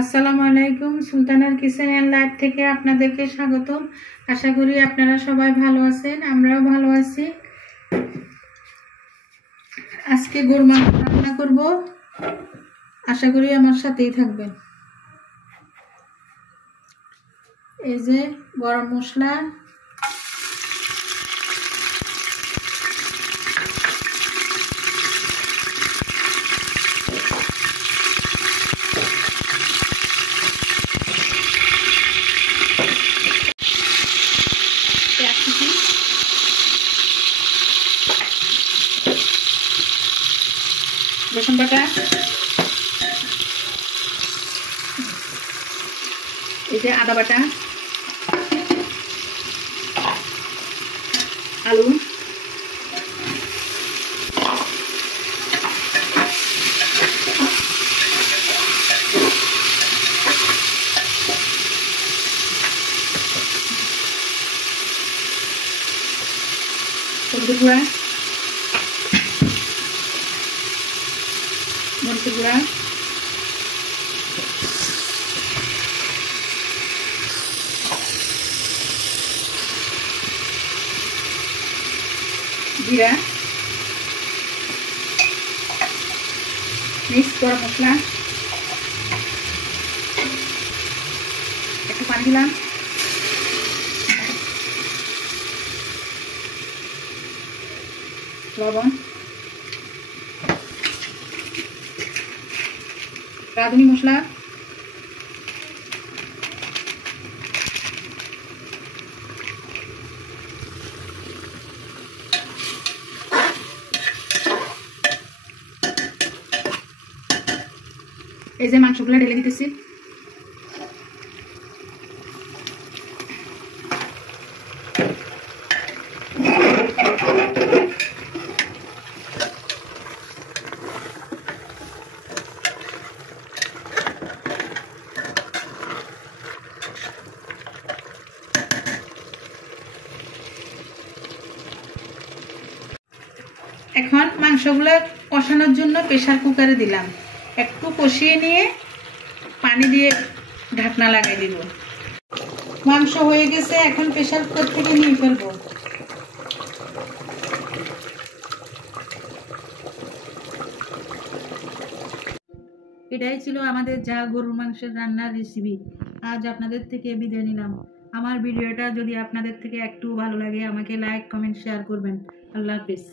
আসসালামু আলাইকুম। সুলতানার kitchen and life থেকে আপনাদেরকে স্বাগতম। আশা করি আপনারা সবাই ভালো আছেন, আমরাও ভালো আছি। আজকে গরুর মাংস রান্না করব, আশা করি আমার সাথেই থাকবেন। এই যে গরম মশলা, রসুন বাটা, এই যে আদা বাটা, আলু, হলুদের গুঁড়া, মরিচের গুঁড়া, জিরা, মিক্স গরম মশলা, একটু পানি দিলাম, লবণ, রাঁধুনি মশলা, এই যে মাংসগুলো ঢেলে দিতেছি। এখন মাংসগুলো কষানোর জন্য প্রেসার কুকারে দিলাম, একটু কষিয়ে নিয়ে পানি দিয়ে ঢাকনা লাগাই দিব। মাংস হয়ে গেছে, এখন প্রেসার কুকার থেকে নিয়ে ফেলবো। এটাই ছিল আমাদের ঝাল গরুর মাংসের রান্নার রেসিপি। আজ আপনাদের থেকে বিদায় নিলাম। আমার ভিডিওটা যদি আপনাদের থেকে একটু ভালো লাগে, আমাকে লাইক, কমেন্ট, শেয়ার করবেন। আল্লাহ হাফেজ।